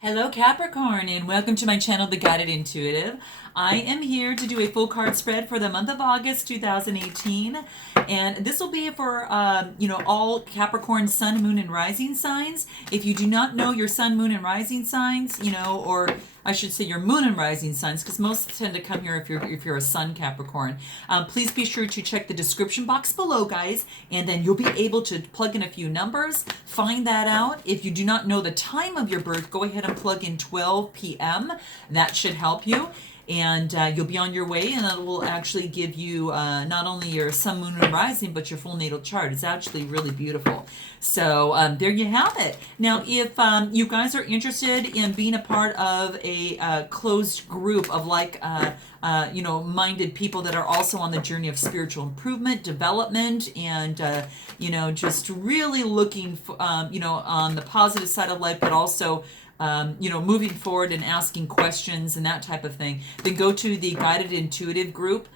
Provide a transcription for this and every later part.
Hello Capricorn, and welcome to my channel, The Guided Intuitive. I am here to do a full card spread for the month of August 2018, and this will be for all Capricorn sun, moon, and rising signs. If you do not know your sun, moon, and rising signs, or I should say your moon and rising signs, because most tend to come here if you're a sun Capricorn. Please be sure to check the description box below, guys, and then you'll be able to plug in a few numbers, find that out. If you do not know the time of your birth, go ahead and plug in 12 p.m. That should help you. And you'll be on your way, and it will actually give you not only your sun, moon, and rising, but your full natal chart. It's actually really beautiful. So there you have it. Now, if you guys are interested in being a part of a closed group of minded people that are also on the journey of spiritual improvement, development, and just really looking for, on the positive side of life, but also moving forward and asking questions and that type of thing, then go to the Guided Intuitive group.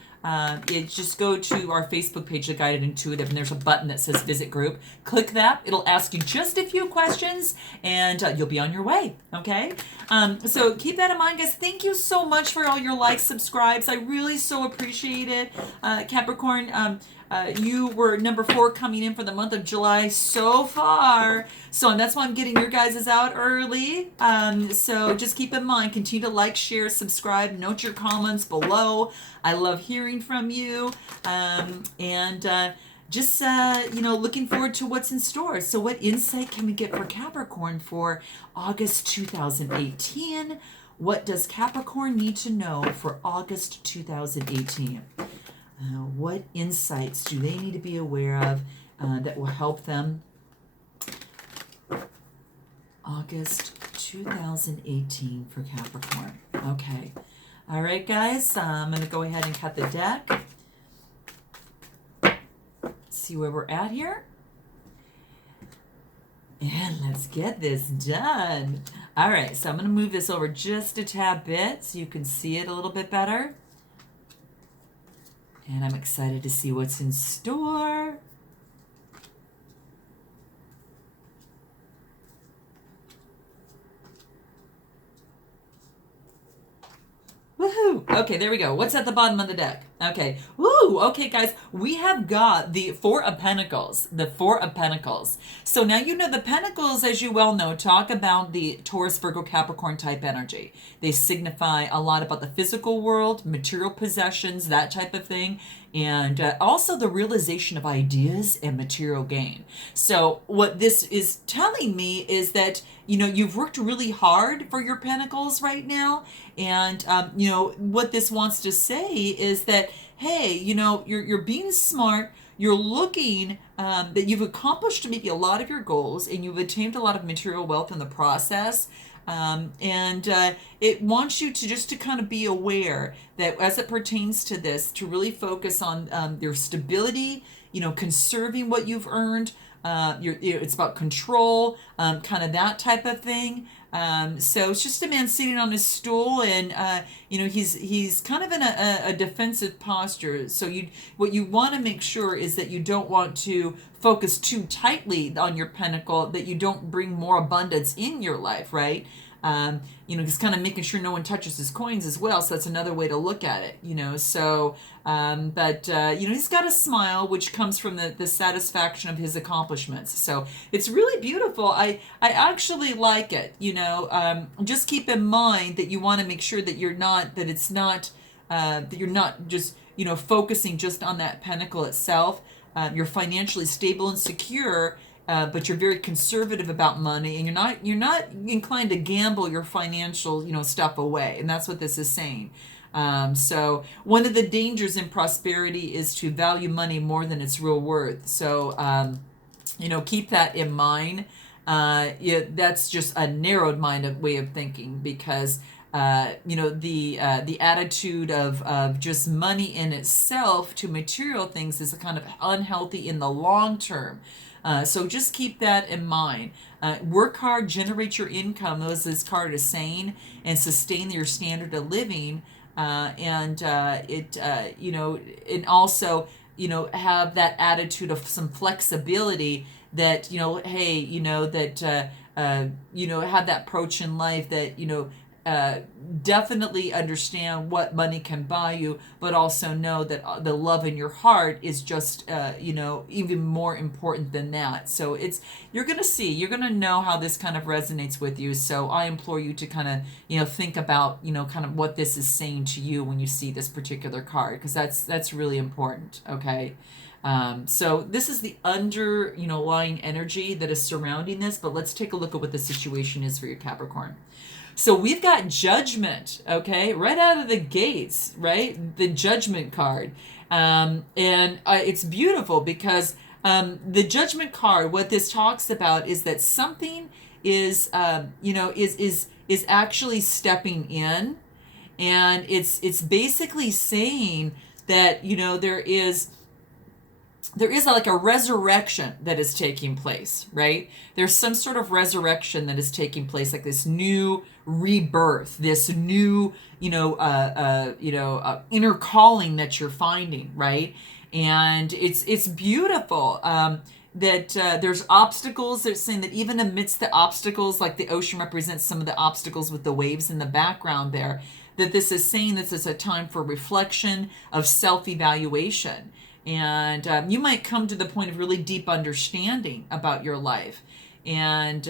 Just go to our Facebook page, The Guided Intuitive, and there's a button that says Visit Group. Click that. It'll ask you just a few questions, and you'll be on your way, okay? So keep that in mind, guys. Thank you so much for all your likes, subscribes. I really so appreciate it. Capricorn, you were number 4 coming in for the month of July so far. So that's why I'm getting your guys' out early. So just keep in mind, continue to like, share, subscribe, note your comments below. I love hearing from you. Looking forward to what's in store. So what insight can we get for Capricorn for August 2018? What does Capricorn need to know for August 2018? What insights do they need to be aware of that will help them? August 2018 for Capricorn. Okay. All right, guys. I'm going to go ahead and cut the deck. See where we're at here. And let's get this done. All right. So I'm going to move this over just a tad bit so you can see it a little bit better. And I'm excited to see what's in store. Woohoo! Okay, there we go. What's at the bottom of the deck? Okay. Woo! Okay, guys, we have got the Four of Pentacles. The Four of Pentacles. So now you know the Pentacles, as you well know, talk about the Taurus, Virgo, Capricorn type energy. They signify a lot about the physical world, material possessions, that type of thing, and also the realization of ideas and material gain. So what this is telling me is that, you've worked really hard for your Pentacles right now, and, what this wants to say is that, hey, you're being smart, you're looking that you've accomplished maybe a lot of your goals, and you've attained a lot of material wealth in the process. It wants you to kind of be aware that as it pertains to this, to really focus on your stability, conserving what you've earned. It's about control, kind of that type of thing. So it's just a man sitting on his stool, and he's kind of in a defensive posture. So what you want to make sure is that you don't want to focus too tightly on your pentacle, that you don't bring more abundance in your life, right? Just kind of making sure no one touches his coins as well. So that's another way to look at it, So, he's got a smile, which comes from the satisfaction of his accomplishments. So it's really beautiful. I actually like it, Just keep in mind that you want to make sure that that you're not just, focusing just on that pentacle itself. You're financially stable and secure, but you're very conservative about money, and you're not inclined to gamble your financial, stuff away, and that's what this is saying. So one of the dangers in prosperity is to value money more than its real worth. So keep that in mind. That's just a narrowed mind way of thinking, because the attitude of just money in itself to material things is kind of unhealthy in the long term. So just keep that in mind. Work hard, generate your income, as this card is saying, and sustain your standard of living. And also, have that attitude of some flexibility that, hey, that have that approach in life that, definitely understand what money can buy you, but also know that the love in your heart is just, even more important than that. So you're going to know how this kind of resonates with you. So I implore you to kind of, think about, kind of what this is saying to you when you see this particular card, because that's really important. Okay. So this is the underlying energy that is surrounding this, but let's take a look at what the situation is for your Capricorn. So we've got Judgment, okay, right out of the gates, right? The Judgment card. And it's beautiful because the Judgment card, what this talks about is that something is actually stepping in, and it's basically saying that, there is like a resurrection that is taking place, right? There's some sort of resurrection that is taking place, like this new rebirth, this new, inner calling that you're finding, right? And it's beautiful. That there's obstacles. They're saying that even amidst the obstacles, like the ocean represents some of the obstacles with the waves in the background there, that this is saying this is a time for reflection, of self-evaluation. And you might come to the point of really deep understanding about your life. And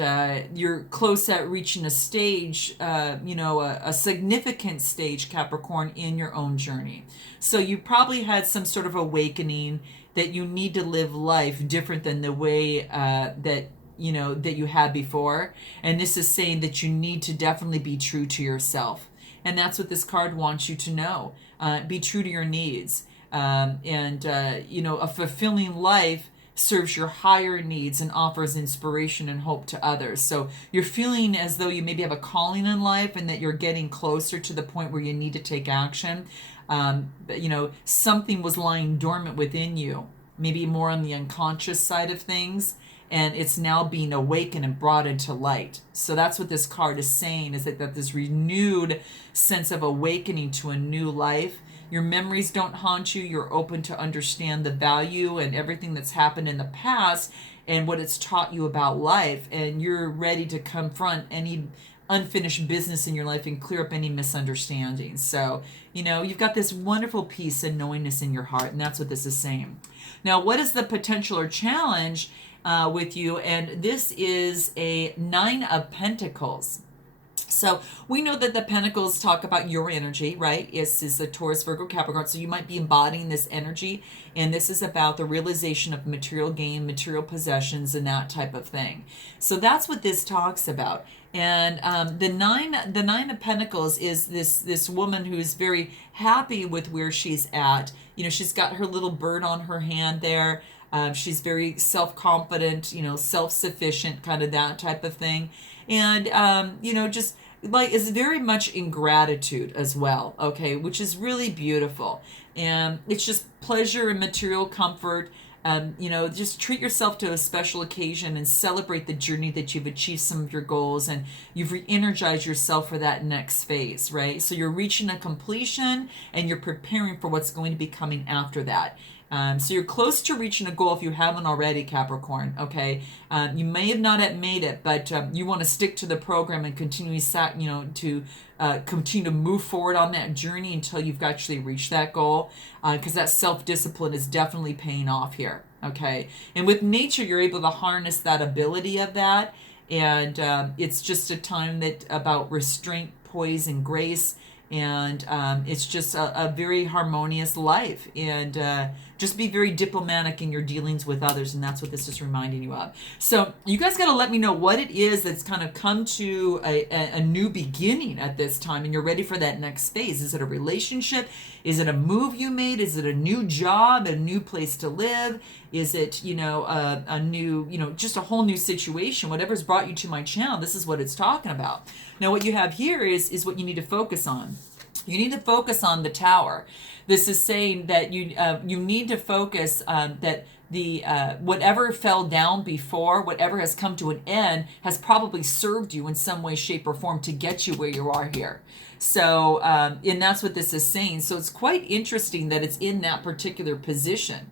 you're close at reaching a stage, a significant stage, Capricorn, in your own journey. So you probably had some sort of awakening that you need to live life different than the way that you had before. And this is saying that you need to definitely be true to yourself. And that's what this card wants you to know. Be true to your needs. A fulfilling life serves your higher needs and offers inspiration and hope to others. So you're feeling as though you maybe have a calling in life and that you're getting closer to the point where you need to take action. Something was lying dormant within you, maybe more on the unconscious side of things, and it's now being awakened and brought into light. So that's what this card is saying, is that this renewed sense of awakening to a new life. Your memories don't haunt you. You're open to understand the value and everything that's happened in the past and what it's taught you about life. And you're ready to confront any unfinished business in your life and clear up any misunderstandings. So, you've got this wonderful peace and knowingness in your heart. And that's what this is saying. Now, what is the potential or challenge with you? And this is a 9 of Pentacles. So we know that the Pentacles talk about your energy, right? This is a Taurus, Virgo, Capricorn. So you might be embodying this energy. And this is about the realization of material gain, material possessions, and that type of thing. So that's what this talks about. And the nine of Pentacles is this woman who's very happy with where she's at. She's got her little bird on her hand there. She's very self-confident, self-sufficient, kind of that type of thing. And, just like is very much in gratitude as well, okay, which is really beautiful. And it's just pleasure and material comfort. Just treat yourself to a special occasion and celebrate the journey that you've achieved some of your goals and you've re-energized yourself for that next phase, right? So you're reaching a completion and you're preparing for what's going to be coming after that. So you're close to reaching a goal if you haven't already, Capricorn, okay? You may have not yet made it, but you want to stick to the program and continue to continue to move forward on that journey until you've actually reached that goal, because that self-discipline is definitely paying off here, okay? And with nature, you're able to harness that ability of that, and it's just a time that about restraint, poise, and grace, and it's just a very harmonious life, and just be very diplomatic in your dealings with others, and that's what this is reminding you of. So you guys got to let me know what it is that's kind of come to a new beginning at this time, and you're ready for that next phase. Is it a relationship? Is it a move you made? Is it a new job, a new place to live? Is it, a new, just a whole new situation? Whatever's brought you to my channel, this is what it's talking about. Now, what you have here is what you need to focus on. You need to focus on the Tower. This is saying that you need to focus that the whatever fell down before, whatever has come to an end, has probably served you in some way, shape, or form to get you where you are here. So, and that's what this is saying. So it's quite interesting that it's in that particular position.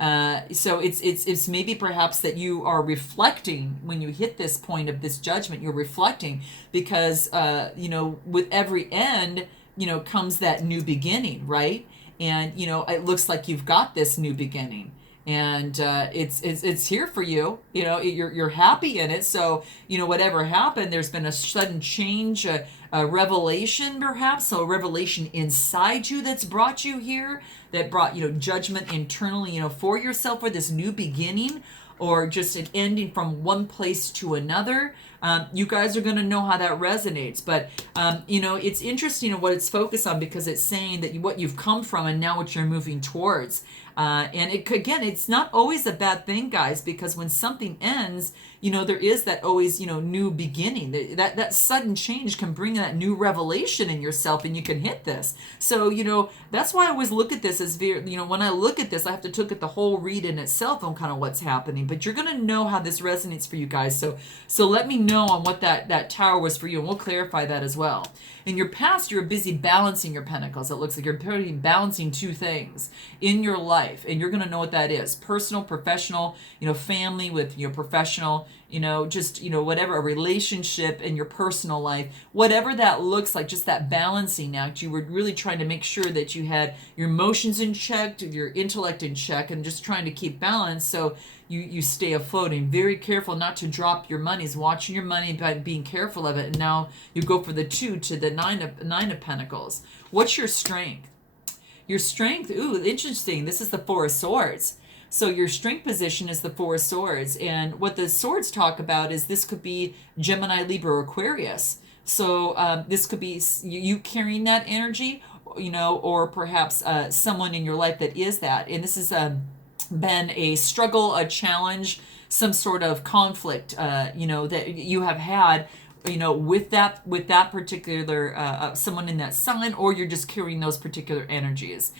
So it's maybe perhaps that you are reflecting when you hit this point of this judgment. You're reflecting because with every end, comes that new beginning, right? And it looks like you've got this new beginning, and it's here for you. You're happy in it. So whatever happened, there's been a sudden change, a revelation perhaps, so a revelation inside you that's brought you here, that brought judgment internally, for yourself, for this new beginning, or just an ending from one place to another. You guys are going to know how that resonates. But, it's interesting what it's focused on, because it's saying that what you've come from and now what you're moving towards. And again, it's not always a bad thing, guys, because when something ends, there is that always, new beginning. That sudden change can bring that new revelation in yourself, and you can hit this. So, that's why I always look at this as very, when I look at this, I have to look at the whole read in itself on kind of what's happening. But you're going to know how this resonates for you guys. So let me know on what that tower was for you, and we'll clarify that as well. In your past, you're busy balancing your pentacles. It looks like you're balancing two things in your life, and you're going to know what that is: personal, professional, family with your professional, just whatever, a relationship in your personal life, whatever that looks like. Just that balancing act. You were really trying to make sure that you had your emotions in check, your intellect in check, and just trying to keep balance so you stay afloat, and very careful not to drop your monies, watching your money, but being careful of it. And now you go for the 2 to the nine of pentacles. What's your strength? Your strength, ooh, interesting. This is the 4 of swords. So your strength position is the 4 of swords. And what the swords talk about is this could be Gemini, Libra, or Aquarius. So this could be you carrying that energy, or perhaps someone in your life that is that. And this is been a struggle, a challenge, some sort of conflict, that you have had, with that particular someone in that sign, or you're just carrying those particular energies.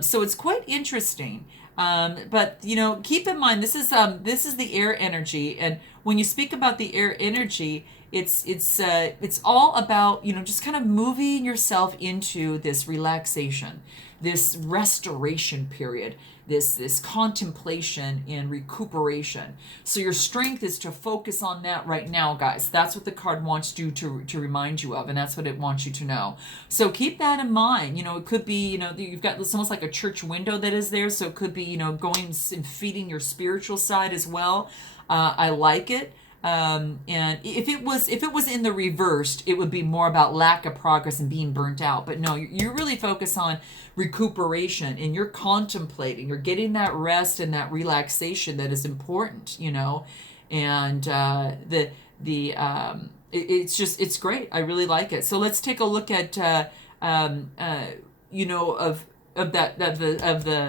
So it's quite interesting. But keep in mind, this is the air energy, and when you speak about the air energy, it's all about just kind of moving yourself into this relaxation, this restoration period, this contemplation and recuperation. So your strength is to focus on that right now, guys. That's what the card wants you to remind you of, and that's what it wants you to know. So keep that in mind. It could be, you've got, it's almost like a church window that is there, so it could be, going and feeding your spiritual side as well. I like it. And if it was in the reversed, it would be more about lack of progress and being burnt out. But no, you're really focused on recuperation, and you're contemplating, you're getting that rest and that relaxation that is important, and it's great. I really like it. So let's take a look at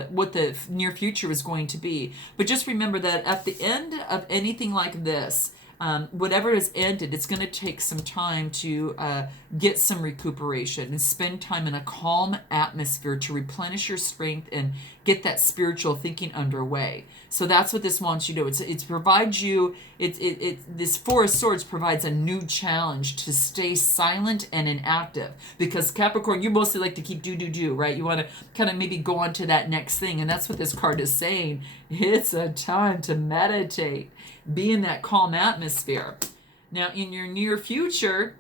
what the near future is going to be. But just remember that at the end of anything like this, whatever is ended, it's going to take some time to get some recuperation and spend time in a calm atmosphere to replenish your strength and get that spiritual thinking underway. So that's what this wants you to do. It provides you, this 4 of Swords provides a new challenge to stay silent and inactive, because Capricorn, you mostly like to keep do, right? You want to kind of maybe go on to that next thing, and that's what this card is saying. It's a time to meditate, be in that calm atmosphere. Now, in your near future,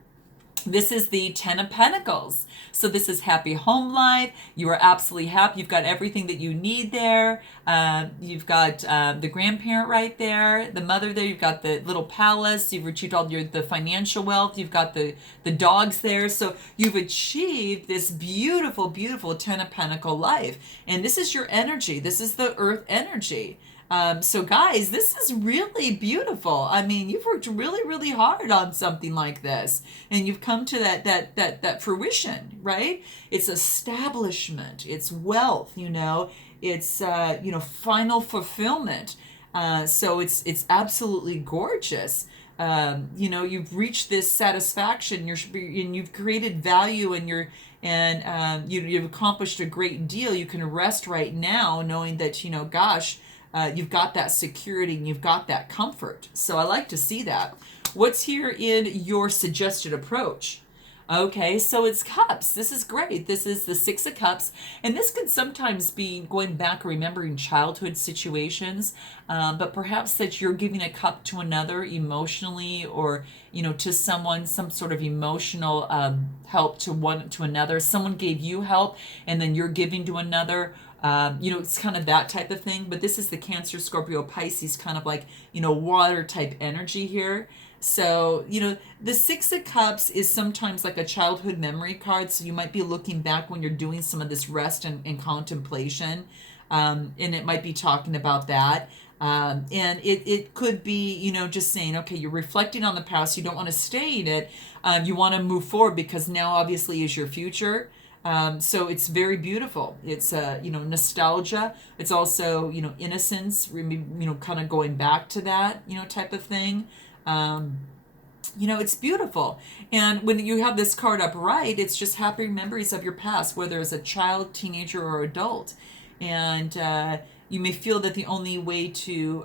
this is the 10 of Pentacles. So this is happy home life. You are absolutely happy. You've got everything that you need there. You've got the grandparent right there, the mother there. You've got the little palace. You've achieved all the financial wealth. You've got the dogs there. So you've achieved this beautiful, beautiful 10 of Pentacle life. And this is your energy. This is the earth energy. So guys, this is really beautiful. I mean, you've worked really, really hard on something like this, and you've come to that fruition, right? It's establishment, it's wealth, it's, final fulfillment. So it's absolutely gorgeous. You've reached this satisfaction, and you've created value, and you've accomplished a great deal. You can rest right now knowing that, you've got that security and you've got that comfort. So I like to see that. What's here in your suggested approach? Okay, so it's cups. This is great. This is the Six of Cups. And this could sometimes be going back, remembering childhood situations, but perhaps that you're giving a cup to another emotionally, or, to someone, some sort of emotional help to another. Someone gave you help and then you're giving to another. It's kind of that type of thing. But this is the Cancer, Scorpio, Pisces, kind of like, water type energy here. So, the Six of Cups is sometimes like a childhood memory card. So you might be looking back when you're doing some of this rest and contemplation. And it might be talking about that. And it could be, just saying, okay, you're reflecting on the past. You don't want to stay in it. You want to move forward because now obviously is your future. So it's very beautiful. It's, nostalgia. It's also, innocence, kind of going back to that, type of thing. It's beautiful. And when you have this card upright, it's just happy memories of your past, whether as a child, teenager, or adult. And you may feel that the only way to,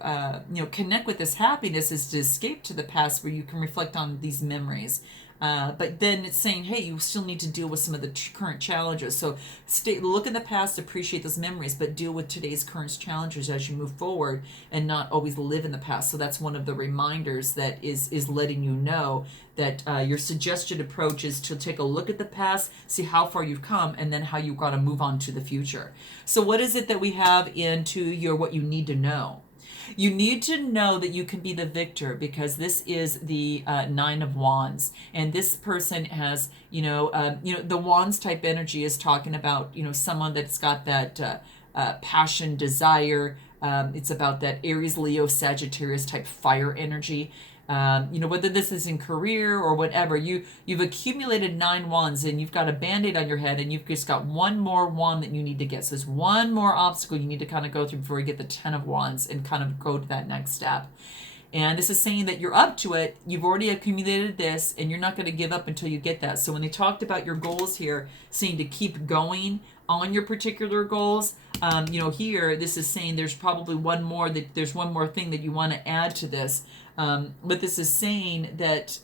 connect with this happiness is to escape to the past where you can reflect on these memories. But then it's saying, hey, you still need to deal with some of the current challenges. So look in the past, appreciate those memories, but deal with today's current challenges as you move forward, and not always live in the past. So that's one of the reminders that is letting you know that your suggested approach is to take a look at the past, see how far you've come, and then how you've got to move on to the future. So what is it that we have into your what you need to know? You need to know that you can be the victor, because this is the Nine of Wands, and this person has, the Wands type energy is talking about, someone that's got that passion, desire. It's about that Aries, Leo, Sagittarius type fire energy. Whether this is in career or whatever, you've accumulated 9 wands, and you've got a band-aid on your head, and you've just got one more wand that you need to get. So there's one more obstacle you need to kind of go through before you get the 10 of wands and kind of go to that next step. And this is saying that you're up to it. You've already accumulated this, and you're not going to give up until you get that. So when they talked about your goals here, saying to keep going on your particular goals, here this is saying there's probably there's one more thing that you want to add to this. But this is saying that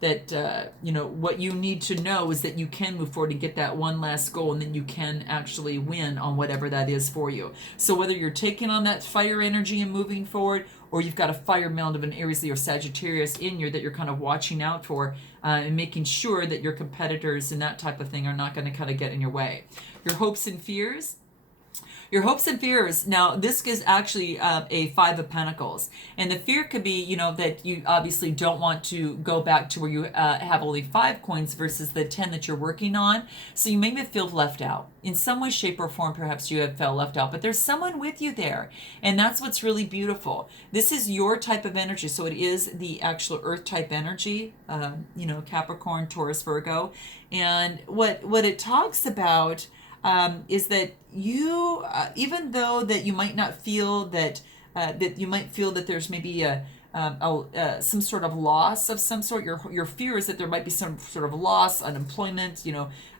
what you need to know is that you can move forward and get that one last goal, and then you can actually win on whatever that is for you. So whether you're taking on that fire energy and moving forward, or you've got a fire mound of an Aries, Leo, Sagittarius in you that you're kind of watching out for, and making sure that your competitors and that type of thing are not going to kind of get in your way. Your hopes and fears. Your hopes and fears. Now, this is actually a Five of Pentacles. And the fear could be, that you obviously don't want to go back to where you have only 5 coins versus the 10 that you're working on. So you may feel left out. In some way, shape, or form, perhaps you have felt left out. But there's someone with you there. And that's what's really beautiful. This is your type of energy. So it is the actual earth type energy, Capricorn, Taurus, Virgo. And what it talks about is that you, even though that you might not feel that you might feel that there's maybe some sort of loss of some sort. Your fear is that there might be some sort of loss, unemployment,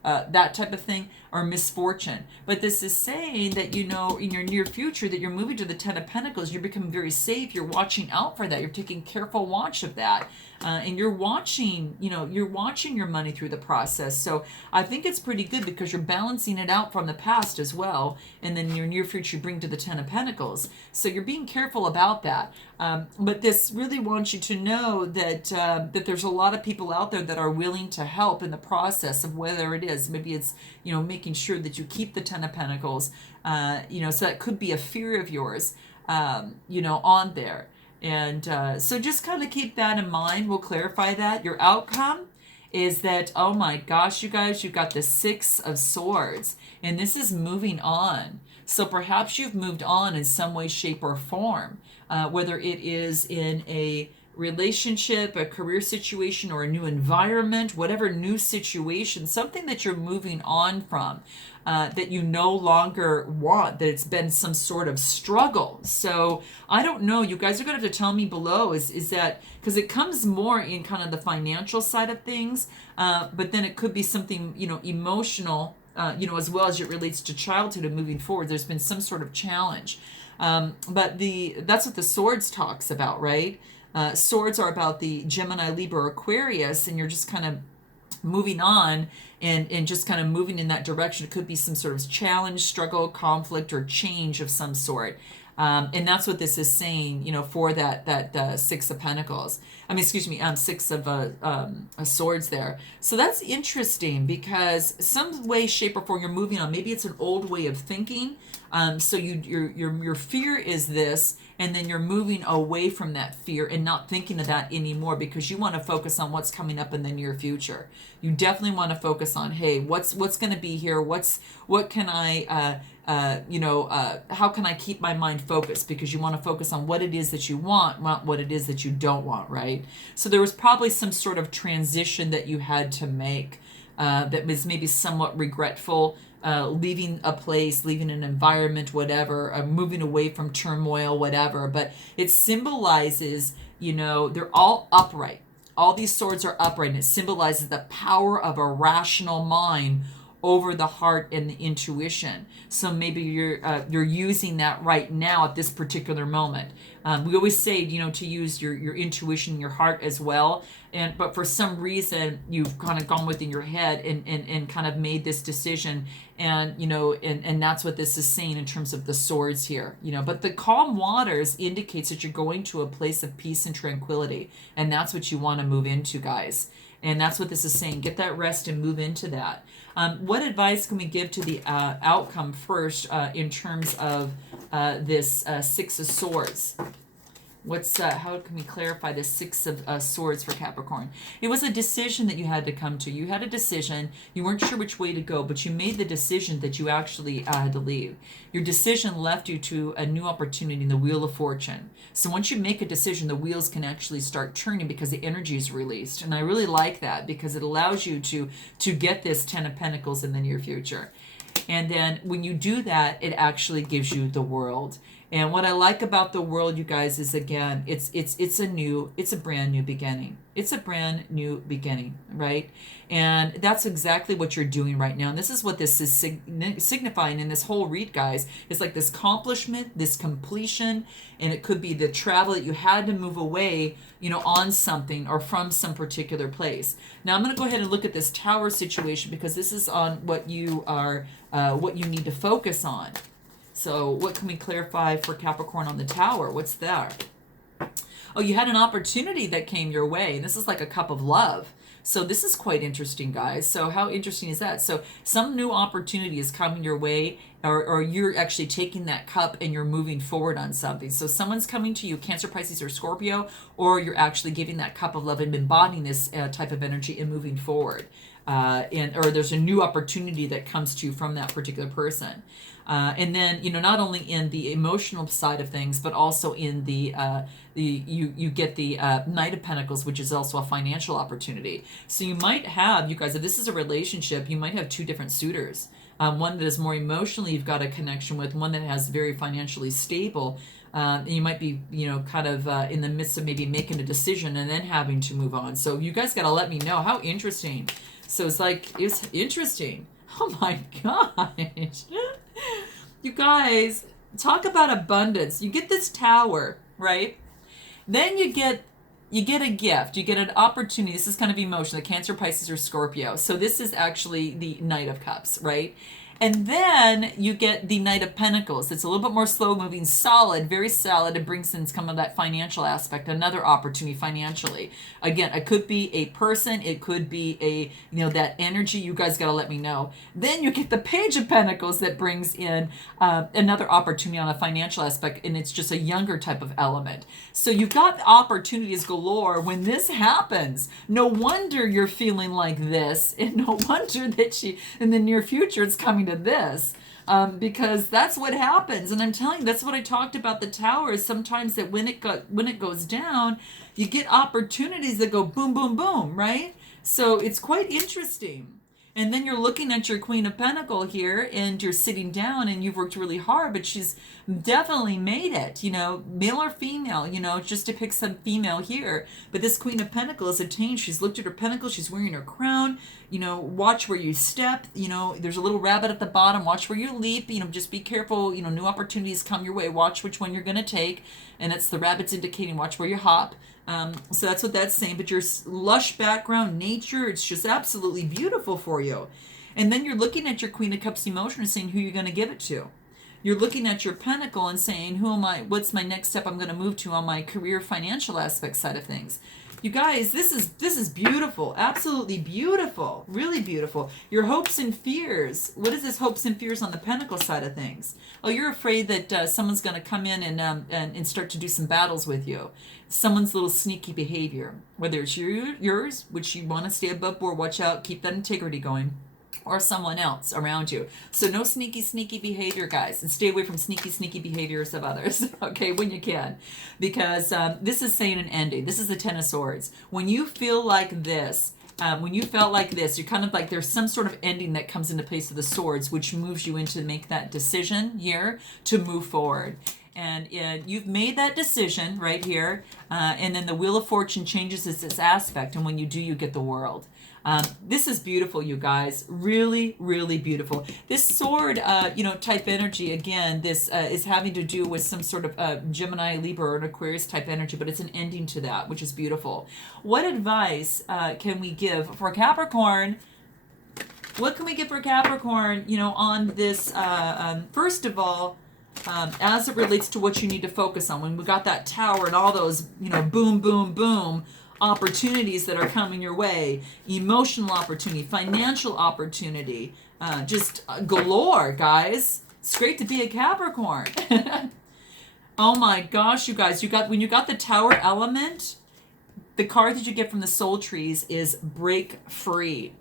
that type of thing, or misfortune. But this is saying that, in your near future, that you're moving to the Ten of Pentacles. You're becoming very safe. You're watching out for that. You're taking careful watch of that. And you're watching your money through the process. So I think it's pretty good, because you're balancing it out from the past as well. And then your near future you bring to the Ten of Pentacles. So you're being careful about that. But this really wants you to know that that there's a lot of people out there that are willing to help in the process of whether it is. Maybe it's, making sure that you keep the Ten of Pentacles. So that could be a fear of yours, on there. And so just kind of keep that in mind. We'll clarify that. Your outcome is that, oh my gosh, you guys, you've got the Six of Swords. And this is moving on. So perhaps you've moved on in some way, shape, or form. Whether it is in a relationship, a career situation, or a new environment, whatever new situation, something that you're moving on from, that you no longer want, that it's been some sort of struggle. So I don't know, you guys are going to have to tell me below, is that, because it comes more in kind of the financial side of things, but then it could be something, emotional, as well as it relates to childhood and moving forward. There's been some sort of challenge. But that's what the Swords talks about, right? Swords are about the Gemini, Libra, Aquarius, and you're just kind of moving on and just kind of moving in that direction. It could be some sort of challenge, struggle, conflict, or change of some sort. And that's what this is saying, for that Six of Pentacles. I mean, excuse me, Six of Swords there. So that's interesting because some way, shape, or form you're moving on. Maybe it's an old way of thinking. So your fear is this, and then you're moving away from that fear and not thinking of that anymore because you want to focus on what's coming up in the near future. You definitely want to focus on, hey, what's going to be here? What can I how can I keep my mind focused? Because you want to focus on what it is that you want, not what it is that you don't want, right? So there was probably some sort of transition that you had to make that was maybe somewhat regretful, leaving a place, leaving an environment, whatever, moving away from turmoil, whatever. But it symbolizes, they're all upright. All these swords are upright, and it symbolizes the power of a rational mind over the heart and the intuition. So maybe you're using that right now at this particular moment. We always say, to use your intuition, your heart as well. But for some reason, you've kind of gone within your head and kind of made this decision. And that's what this is saying in terms of the swords here. But the calm waters indicates that you're going to a place of peace and tranquility. And that's what you want to move into, guys. And that's what this is saying. Get that rest and move into that. What advice can we give to the outcome first in terms of this Six of Swords? How can we clarify the Six of Swords for Capricorn? It was a decision that you had to come to. You had a decision. You weren't sure which way to go, but you made the decision that you actually had to leave. Your decision left you to a new opportunity in the Wheel of Fortune. So once you make a decision, the wheels can actually start turning because the energy is released. And I really like that because it allows you to get this Ten of Pentacles in the near future. And then when you do that, it actually gives you the World. And what I like about the World, you guys, is again, it's a brand new beginning. It's a brand new beginning, right? And that's exactly what you're doing right now. And this is what this is signifying in this whole read, guys. It's like this accomplishment, this completion, and it could be the travel that you had to move away, on something or from some particular place. Now I'm going to go ahead and look at this Tower situation because this is on what you need to focus on. So what can we clarify for Capricorn on the Tower? What's there? Oh, you had an opportunity that came your way. This is like a cup of love. So this is quite interesting, guys. So how interesting is that? So some new opportunity is coming your way, or you're actually taking that cup and you're moving forward on something. So someone's coming to you, Cancer, Pisces, or Scorpio, or you're actually giving that cup of love and embodying this type of energy and moving forward. Or there's a new opportunity that comes to you from that particular person. And then, not only in the emotional side of things, but also in you get the Knight of Pentacles, which is also a financial opportunity. So you might have, you guys, if this is a relationship, you might have two different suitors. One that is more emotionally you've got a connection with, one that has very financially stable. And you might be, kind of in the midst of maybe making a decision and then having to move on. So you guys got to let me know. How interesting. So it's interesting. Oh my gosh. You guys, talk about abundance. You get this Tower, right? Then you get a gift. You get an opportunity. This is kind of emotional. Cancer, Pisces, or Scorpio. So this is actually the Knight of Cups, right? And then you get the Knight of Pentacles. It's a little bit more slow moving, solid, very solid. It brings in some of that financial aspect, another opportunity financially. Again, it could be a person. It could be that energy. You guys got to let me know. Then you get the Page of Pentacles that brings in another opportunity on a financial aspect, and it's just a younger type of element. So you've got opportunities galore when this happens. No wonder you're feeling like this, and no wonder that in the near future it's coming to this, because that's what happens. And I'm telling you, that's what I talked about the Tower, is sometimes that when it goes down, you get opportunities that go boom, boom, boom, right? So it's quite interesting. And then you're looking at your Queen of Pentacles here, and you're sitting down, and you've worked really hard, but she's definitely made it, male or female, just to pick some female here. But this Queen of Pentacles is attained. She's looked at her pentacle. She's wearing her crown. Watch where you step. There's a little rabbit at the bottom. Watch where you leap. Just be careful. New opportunities come your way. Watch which one you're going to take. And it's the rabbit's indicating watch where you hop. So that's what that's saying. But your lush background, nature, it's just absolutely beautiful for you. And then you're looking at your Queen of Cups emotion and saying who you're going to give it to. You're looking at your Pentacle and saying, who am I? What's my next step I'm going to move to on my career financial aspect side of things? You guys, this is beautiful. Absolutely beautiful. Really beautiful. Your hopes and fears. What is this hopes and fears on the Pentacle side of things? Oh, you're afraid that someone's going to come in and start to do some battles with you. Someone's little sneaky behavior. Whether it's yours, which you want to stay above board, watch out, keep that integrity going, or someone else around you. So no sneaky behavior, guys, and stay away from sneaky behaviors of others, okay, when you can, because this is saying an ending. This is the Ten of Swords. When you feel like this, when you felt like this, you're kind of like there's some sort of ending that comes into place of the swords, which moves you into make that decision here to move forward. And you've made that decision right here, and then the Wheel of Fortune changes its aspect, and when you do, you get the World. This is beautiful, you guys. Really beautiful. This sword, type energy, again, this is having to do with some sort of Gemini, Libra, or an Aquarius type energy, but it's an ending to that, which is beautiful. What advice can we give for Capricorn? What can we give for Capricorn, on this, first of all, as it relates to what you need to focus on? When we got that tower and all those, boom, opportunities that are coming your way, emotional opportunity, financial opportunity, just galore, guys. It's great to be a Capricorn. Oh my gosh, you guys, when you got the tower element, the card that you get from the soul trees is break free.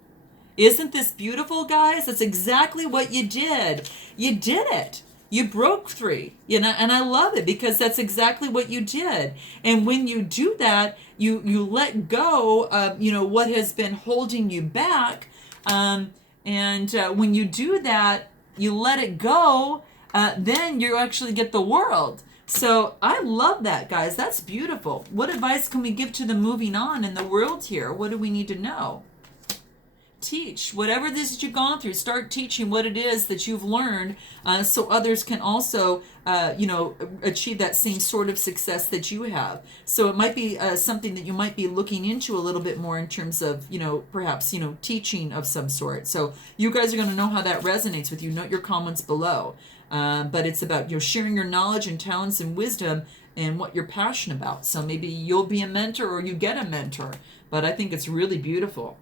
Isn't this beautiful, guys? That's exactly what you did. You did it. You broke free, and I love it because that's exactly what you did. And when you do that, you let go of, what has been holding you back. And when you do that, you let it go, then you actually get the World. So I love that, guys. That's beautiful. What advice can we give to the moving on in the world here? What do we need to know? Teach whatever it is that you've gone through. Start teaching what it is that you've learned, so others can also achieve that same sort of success that you have. So it might be something that you might be looking into a little bit more in terms of perhaps teaching of some sort. So you guys are going to know how that resonates with you. Note your comments below, but it's about sharing your knowledge and talents and wisdom and what you're passionate about. So maybe you'll be a mentor or you get a mentor, but I think it's really beautiful.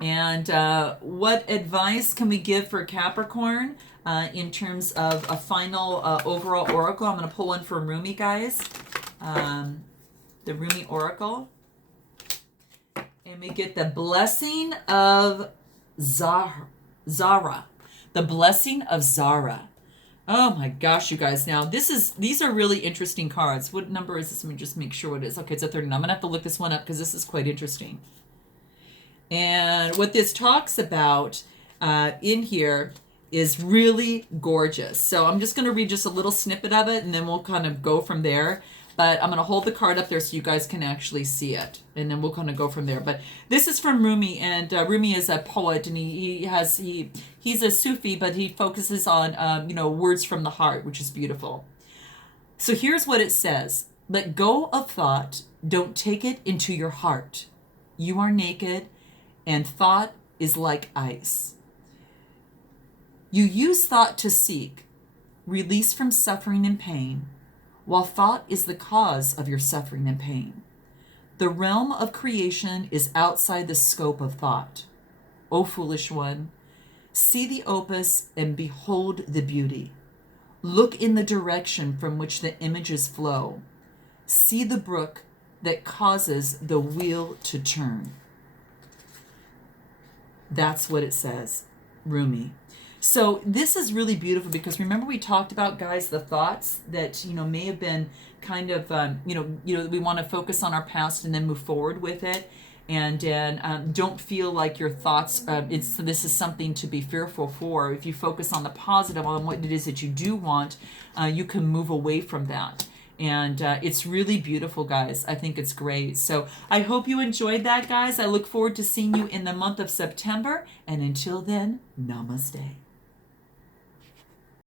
And what advice can we give for Capricorn in terms of a final overall oracle? I'm going to pull one from Rumi, guys. The Rumi oracle. And we get the blessing of Zara. The blessing of Zara. Oh my gosh, you guys. Now, these are really interesting cards. What number is this? Let me just make sure what it is. Okay, it's a 39. I'm going to have to look this one up because this is quite interesting. And what this talks about in here is really gorgeous. So I'm just going to read just a little snippet of it, and then we'll kind of go from there. But I'm going to hold the card up there so you guys can actually see it, and then we'll kind of go from there. But this is from Rumi, and Rumi is a poet, and he's a Sufi, but he focuses on words from the heart, which is beautiful. So here's what it says: let go of thought, don't take it into your heart. You are naked, and thought is like ice. You use thought to seek release from suffering and pain, while thought is the cause of your suffering and pain. The realm of creation is outside the scope of thought. O foolish one, see the opus and behold the beauty. Look in the direction from which the images flow. See the brook that causes the wheel to turn. That's what it says, Rumi. So this is really beautiful because remember we talked about, guys, the thoughts that, may have been kind of, we want to focus on our past and then move forward with it. And don't feel like your thoughts, this is something to be fearful for. If you focus on the positive, on what it is that you do want, you can move away from that. And it's really beautiful, guys. I think it's great. So I hope you enjoyed that, guys. I look forward to seeing you in the month of September. And until then, namaste.